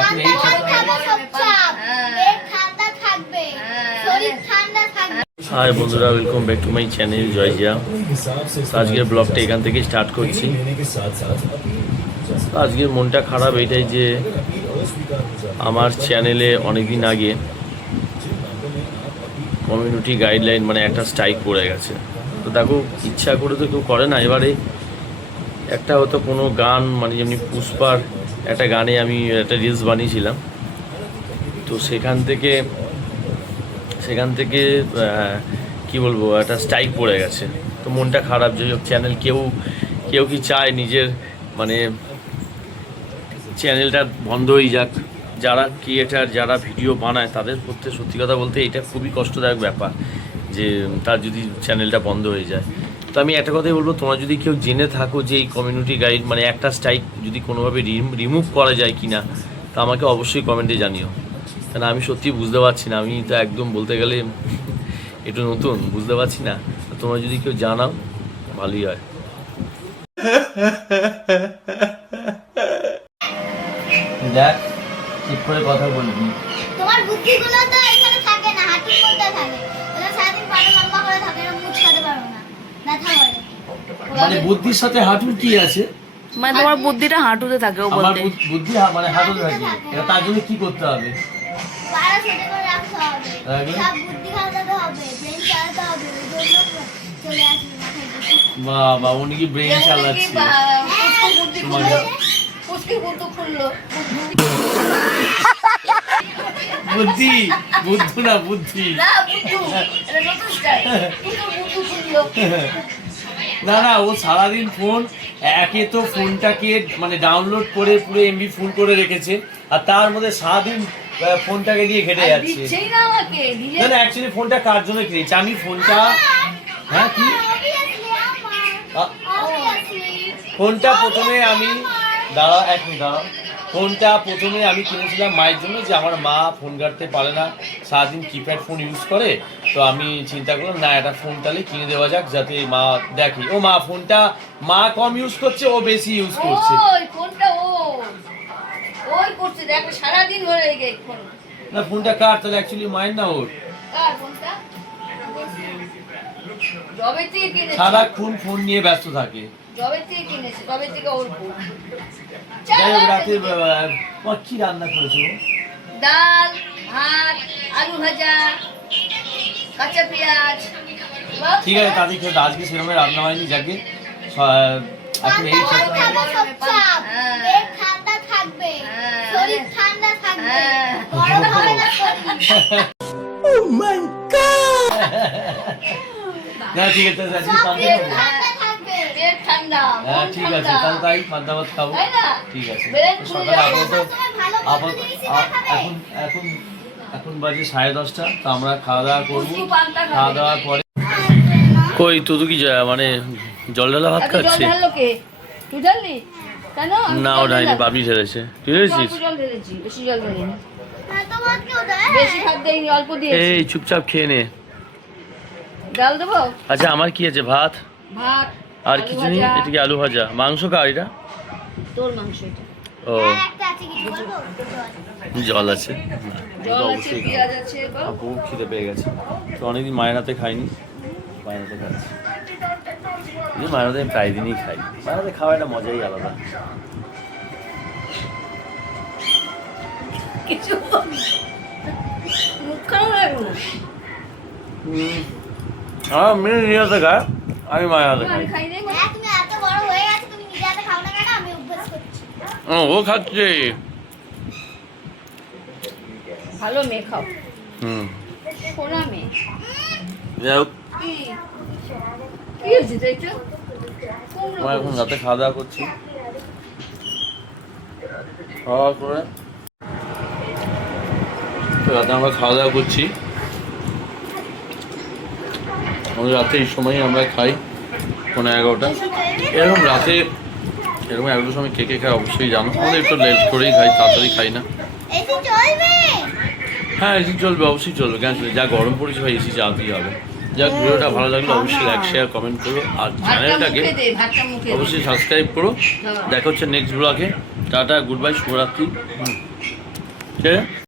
এখন এই হাই বন্ধুরা, welcome back to my channel জয়জিয়া। আজকের ব্লগটা এখান থেকে স্টার্ট করছি। আজকের মনটা খারাপ এটাই যে আমার চ্যানেলে অনেকদিন আগে কমিউনিটি গাইডলাইন মানে একটা স্ট্রাইক পড়ে গেছে। তো দেখো, ইচ্ছা করে তো কেউ করে না। এবারে একটা হয়তো কোনো গান মানে যেমনি পুষ্পার একটা গানে আমি একটা রিলস বানিয়েছিলাম, তো সেখান থেকে কি বলবো, একটা স্ট্রাইক পড়ে গেছে। তো মনটা খারাপ যে চ্যানেল কেউ কি চায় নিজের মানে চ্যানেলটা বন্ধ হয়ে যাক। যারা ক্রিয়েটার, যারা ভিডিও বানায় তাদের পক্ষে সত্যি কথা বলতে এটা খুবই কষ্টদায়ক ব্যাপার যে তার যদি চ্যানেলটা বন্ধ হয়ে যায়। তো আমি একটা কথাই বলবো, তোমরা যদি কেউ জেনে থাকো যে এই কমিউনিটি গাইড মানে একটা স্ট্রাইক যদি কোনোভাবে রিমুভ করা যায় কি না, তা আমাকে অবশ্যই কমেন্টে জানিও। কেন আমি সত্যি বুঝতে পারছি না, আমি তো একদম বলতে গেলে একটু নতুন, বুঝতে পারছি না। তোমরা যদি কেউ জানাও ভালোই হয়। দেখ, ঠিক করে কথা বলবি। তোমার বুদ্ধিগুলো তো এখানে থাকে না, হাঁটুর মধ্যে থাকে। ওটা সারাদিন পাটা লম্বা করে থাকে, এরকম মুছতে পারো না, ব্যথা করে। মানে বুদ্ধির সাথে হাঁটুর কি আছে? মানে তোমার বুদ্ধিটা হাঁটুতে থাকে ও আমার বলতে। বুদ্ধি মানে হাঁটুতে থাকে। এটা তার জন্য কি করতে হবে? পাড়া ছোট করে রাখতে হবে, সব বুদ্ধি খাটাতে হবে, ব্রেন চালাতে হবে, ওই জন্য চলে আসবে মাথায়। বাবা, উনি কি ব্রেন চালাচ্ছে? বুদ্ধি বুদ্ধু না বুদ্ধি না না, ও সারাদিন ফোন, একে তো ফোনটাকে মানে ডাউনলোড করে পুরো এমবি ফুল করে রেখেছে, আর তার মধ্যে সারাদিন ফোনটাকে দিয়ে ঘেটে যাচ্ছে। না না, অ্যাকচুয়ালি ফোনটা কার জন্য কিনেছি আমি ফোনটা? হ্যাঁ কি ফোনটা প্রথমে আমি ফোনটা প্রথমে আমি কিনেছিলাম মায়ের জন্য, যে আমার মা ফোন ঘাটতে পারে না, সারাদিন কিপ্যাড ফোন ইউজ করে। তো আমি চিন্তা করলাম না, একটা ফোন তাহলে কিনে দেওয়া যাক, যাতে মা দেখি ও মা ফোনটা মা কম ইউজ করছে, ও বেশি ইউজ করছে। না ফোনটা কার তাহলে? অ্যাকচুয়ালি মায়ের না ওর। সারাক্ষণ ফোন নিয়ে ব্যস্ত থাকে। রাতে কি রান্না করেছো? ডাল, ভাত, আলু ভাজা, কাঁচা পেঁয়াজ। ঠিক আছে, তাদের খেতে আজকে সেরকম রান্না হয়নি। যাকে এখন এই ঠান্ডা থাকবে, শরীর ঠান্ডা থাকবে, গরম হবে না শরীর। ও মাই গড! না ঠিক আছে, আজকে ঠান্ডা থাকবে, পেট ঠান্ডা। হ্যাঁ ঠিক আছে, তাহলে তাই পান্তা ভাত খাবো। ঠিক আছে, সকালে এখন বাজে 10:30। তো আমরা খাওয়া দাওয়া করবো। খাওয়া দাওয়ার পরে কই তুই কি মানে জল ঢালা ভাত খাচ্ছে? না ও ঢাইনি, বাবলি ঢেলেছে। তুই ঢেলেছিস? বেশি জল ঢেলিনি। তোমার কেউ দেয়? বেশি ভাত দেয়নি, অল্প দিয়েছি। এই চুপচাপ খেয়ে নে। ডাল দেবো? আচ্ছা, আমার কি আছে? ভাত ভাত আর কিছু নেই? এটা কি আলু ভাজা? মাংস কার এটা? তোর মাংস এটা। ও একটা আছে, কিছু বলবো? জল আছে, জল আছে, পেঁয়াজ আছে। আপু খিদে পেয়ে গেছে। তো অনেকদিন মায়ের হাতে খাইনি, মায়ের হাতে খাচ্ছি। মায়ের হাতে আমি প্রায় দিনই খাই। মায়ের হাতে খাওয়া একটা মজাই আলাদা। কিছু মুখ খারাপ লাগবে না। আমার মেয়ে নিজের হাতে খায়, আমি মায়ের হাতে খাই। আমি খাই নাই। হ্যাঁ, তুমি এত বড় হয়ে গেছো, তুমি নিজে হাতে খাও না কেন? আমি অভ্যাস করছি। ও খাচ্ছে। ভালো মেয়ে খাও। সোনা মেয়ে। যাই হোক, কি হয়েছে তাই তো? আমরা এখন রাতে খাওয়া দাওয়া করছি। খাওয়া করে তো রাতে আমরা খাওয়া দাওয়া করছি। আমাদের রাতে এই সময় আমরা খাই 11:30 এরকম। রাতে এরকম 11টার সময় কে খাই অবশ্যই জানো। আমাদের একটু লেট করেই খাই, তাড়াতাড়ি খাই না। এসি চলবে? হ্যাঁ এসি চলবে, অবশ্যই চলবে। কেন চলবে? যা গরম পড়েছে ভাই, এসি চালাতেই হবে। যাক, ভিডিওটা ভালো লাগলে অবশ্যই লাইক শেয়ার কমেন্ট করো, আর চ্যানেলটাকে অবশ্যই সাবস্ক্রাইব করো। দেখা হচ্ছে নেক্সট ব্লগে। টাটা, গুড বাই, শুভরাত্রি। কে